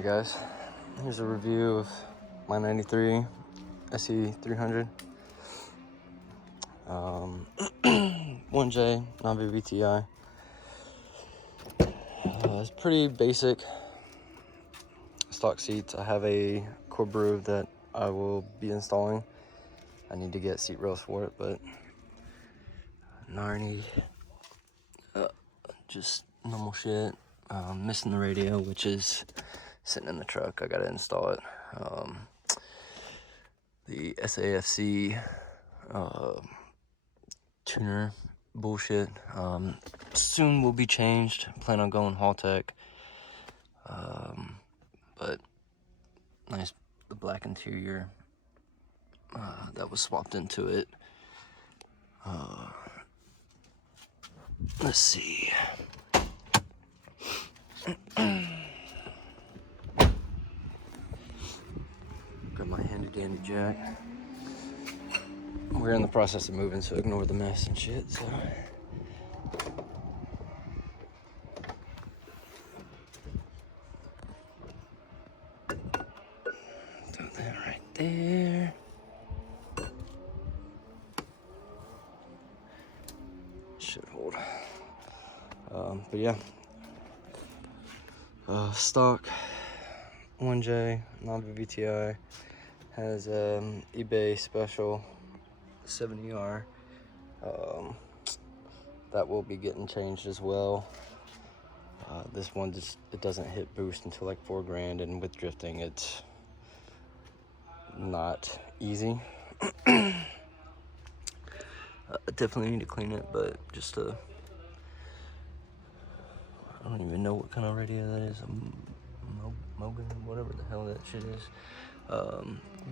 Alright guys, here's a review of my 93 Sc300. 1J, non-vvti. It's pretty basic stock seats. I have a Corbeau that I will be installing. I need to get seat rails for it, but Narny, just normal shit. Missing the radio, which is sitting in the truck. I gotta install it. The SAFC tuner bullshit soon will be changed. Plan on going Haltech, but nice, the black interior that was swapped into it. Let's see. Got my handy dandy jack. We're in the process of moving, so ignore the mess and shit. So throw that right there. Should hold. But yeah, stock 1J non-vvti has eBay special 70R. That will be getting changed as well. This one just, it doesn't hit boost until like $4 grand, and with drifting it's not easy. Definitely need to clean it, but just I don't even know what kind of radio that is. Mogan, whatever the hell that shit is.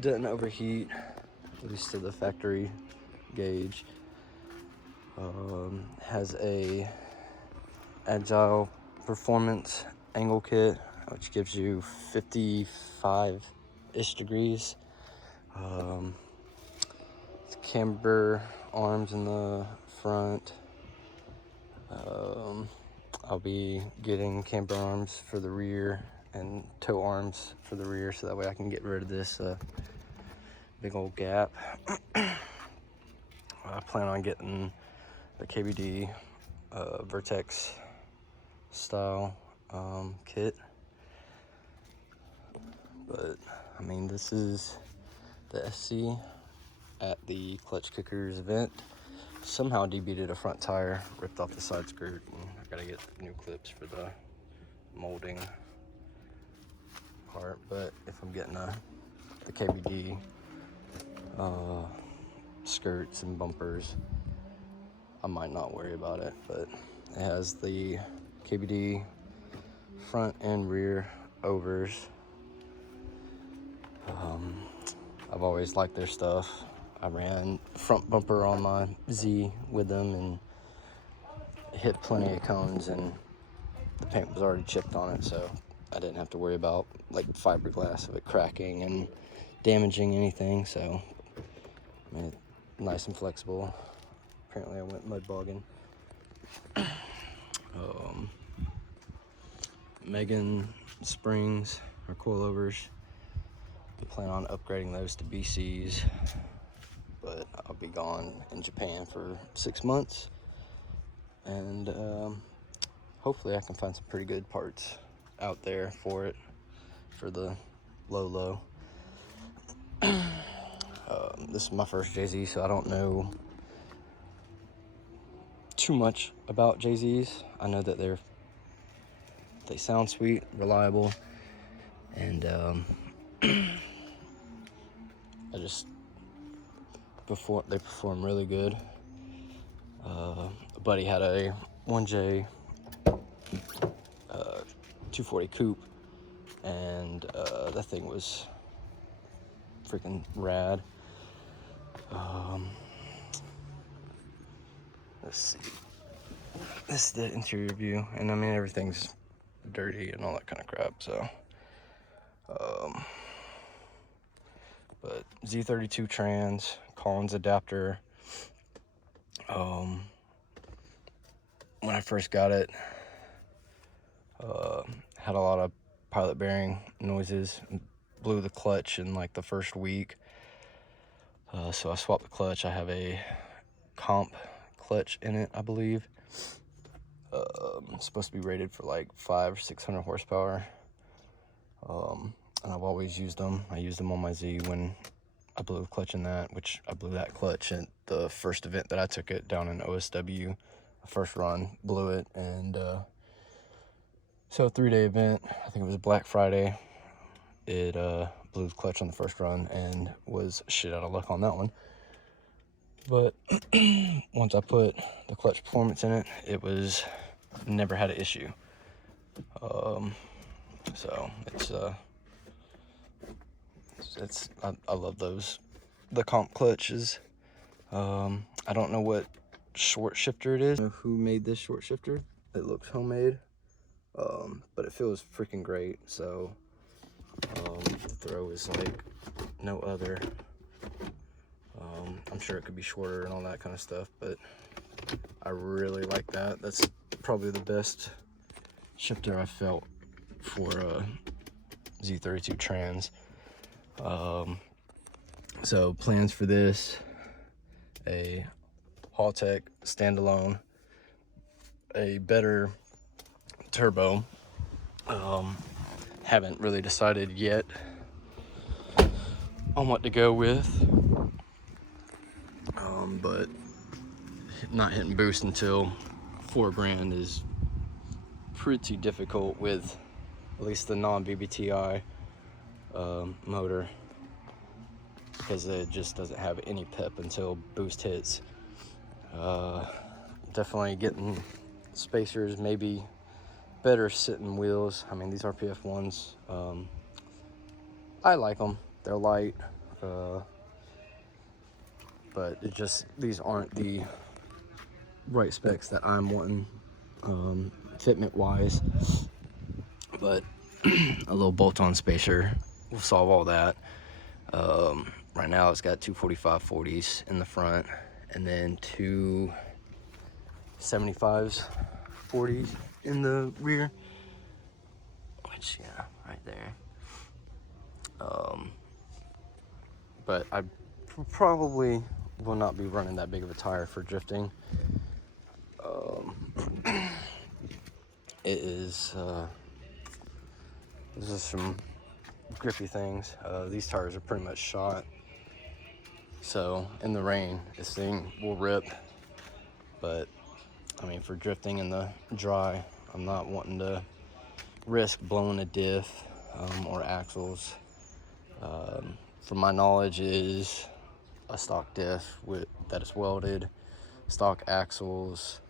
Doesn't overheat, at least to the factory gauge. Has a agile performance angle kit, which gives you 55-ish degrees. Camber arms in the front. I'll be getting camber arms for the rear and toe arms for the rear, so that way I can get rid of this big old gap. I plan on getting the KBD Vertex style kit, but I mean, this is the SC at the Clutch Kickers event. Somehow debeated a front tire, ripped off the side skirt, and I gotta get new clips for the molding part. But if I'm getting the KBD skirts and bumpers, I might not worry about it. But it has the KBD front and rear overs. I've always liked their stuff. I ran front bumper on my Z with them and hit plenty of cones, and the paint was already chipped on it, so I didn't have to worry about like fiberglass of it cracking and damaging anything. So I mean, nice and flexible. Apparently I went mud bogging. Megan springs or coilovers, I plan on upgrading those to BCs, but I'll be gone in Japan for 6 months, and hopefully I can find some pretty good parts out there for it, for the low. This is my first JZ, so I don't know too much about JZs. I know that they sound sweet, reliable, and they perform really good. A buddy had a 1J 240 coupe, and that thing was freaking rad. Let's see. This is the interior view, and I mean, everything's dirty and all that kind of crap, so but Z32 trans, Collins adapter. When I first got it, had a lot of pilot bearing noises. Blew the clutch in like the first week. So I swapped the clutch. I have a comp clutch in it, I believe. It's supposed to be rated for like 500 or 600 horsepower. And I've always used them. I used them on my Z when I blew a clutch in that, which I blew that clutch at the first event that I took it down in OSW. First run, blew it, and so 3-day event, I think it was Black Friday. It blew the clutch on the first run and was shit out of luck on that one. But once I put the clutch performance in it, it was never had an issue. So I love those, the comp clutches. I don't know what short shifter it is. I don't know who made this short shifter. It looks homemade, but it feels freaking great. So the throw is like no other. I'm sure it could be shorter and all that kind of stuff, but I really like that. That's probably the best shifter I felt for Z32 trans. So plans for this: a Haltech standalone, a better turbo. Haven't really decided yet on what to go with, but not hitting boost until $4 grand is pretty difficult with at least the non-vvti motor, because it just doesn't have any pep until boost hits. Definitely getting spacers, maybe better sitting wheels. I mean, these RPF ones, I like them. They're light, but it just, these aren't the right specs that I'm wanting, fitment wise. But a little bolt-on spacer will solve all that. Right now it's got two 45/40s in the front, and then two 75s 40s in the rear, which, yeah, right there. But I probably will not be running that big of a tire for drifting. It is this is some grippy things. These tires are pretty much shot, so in the rain this thing will rip. But I mean, for drifting in the dry, I'm not wanting to risk blowing a diff or axles. From my knowledge, it is a stock diff that is welded, stock axles,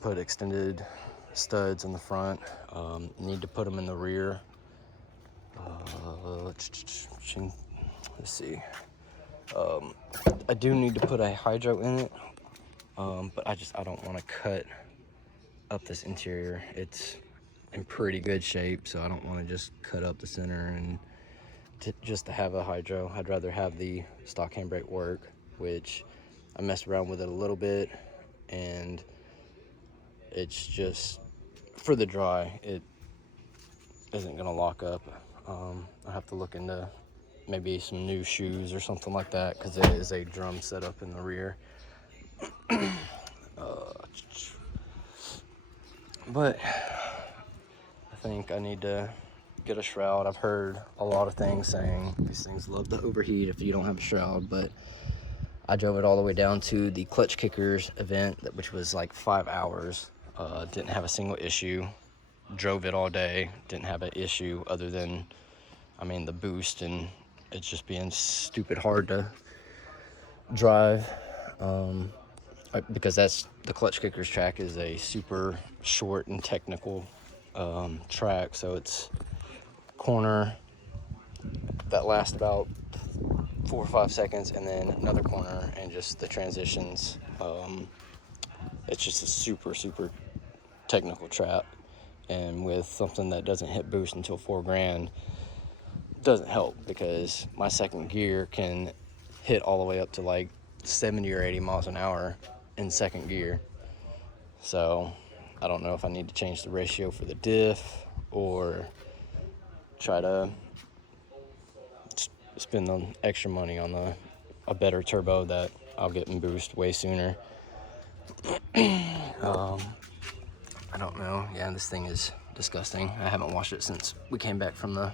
put extended studs in the front, need to put them in the rear. Let's see. I do need to put a hydro in it, but I don't want to cut up this interior. It's in pretty good shape, so I don't want to just cut up the center and just to have a hydro. I'd rather have the stock handbrake work, which I messed around with it a little bit, and it's just, for the dry, it isn't gonna lock up. I have to look into maybe some new shoes or something like that, because it is a drum setup in the rear. But I think I need to get a shroud. I've heard a lot of things saying these things love to overheat if you don't have a shroud, but I drove it all the way down to the Clutch Kickers event, which was like 5 hours. Didn't have a single issue. Drove it all day, didn't have an issue other than, I mean, the boost, and it's just being stupid hard to drive. Because that's, the Clutch Kickers track is a super short and technical track, so it's corner that lasts about 4 or 5 seconds, and then another corner, and just the transitions. It's just a super technical track, and with something that doesn't hit boost until 4 grand doesn't help, because my second gear can hit all the way up to like 70 or 80 miles an hour in second gear. So I don't know if I need to change the ratio for the diff, or try to spend the extra money on a better turbo that I'll get in boost way sooner. I don't know. Yeah, this thing is disgusting. I haven't washed it since we came back from the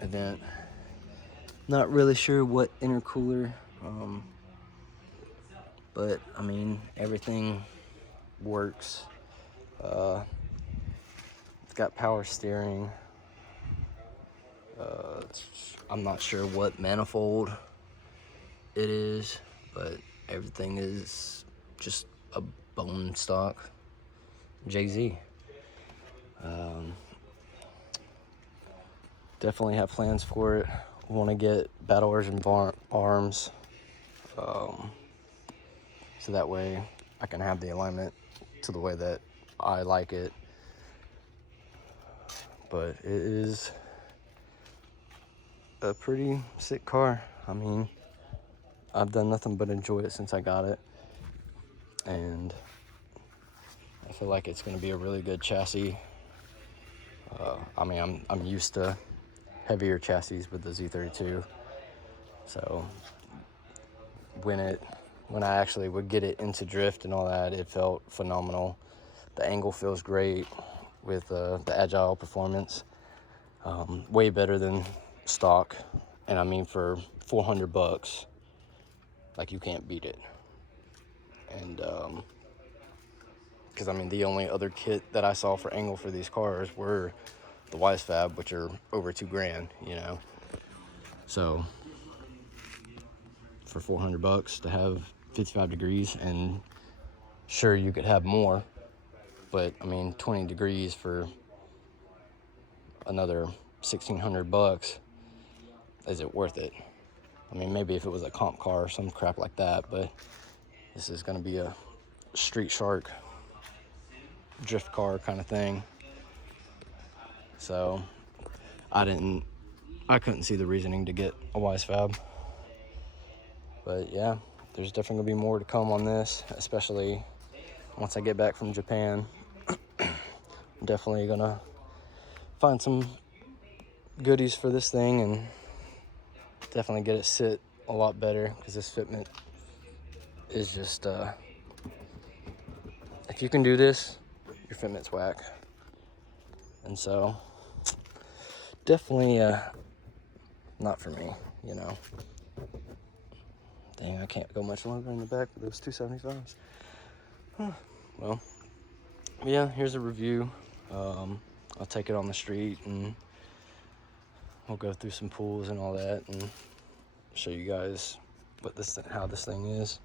event. Not really sure what intercooler, but I mean, everything works. It's got power steering. I'm not sure what manifold it is, but everything is just a bone stock JZ. Definitely have plans for it. Want to get battle version arms, so that way I can have the alignment to the way that I like it. But it is a pretty sick car. I mean, I've done nothing but enjoy it since I got it, and I feel like it's going to be a really good chassis. I mean, I'm used to heavier chassis with the Z32, so when I actually would get it into drift and all that, it felt phenomenal. The angle feels great with the agile performance, way better than stock. And I mean, for $400, like, you can't beat it. And because I mean, the only other kit that I saw for angle for these cars were the Wisefab, which are over $2,000, you know. So for $400 to have 55 degrees, and sure, you could have more, but I mean, 20 degrees for another $1,600, is it worth it? I mean, maybe if it was a comp car or some crap like that, but this is going to be a street shark drift car kind of thing. So I couldn't see the reasoning to get a Wisefab. But yeah, there's definitely gonna be more to come on this, especially once I get back from Japan. I'm definitely gonna find some goodies for this thing and definitely get it sit a lot better, because this fitment is just if you can do this, your fitment's whack. And so definitely not for me, you know. Dang, I can't go much longer in the back with those 275s. Well, yeah, here's a review. I'll take it on the street and we'll go through some pools and all that and show you guys how this thing is.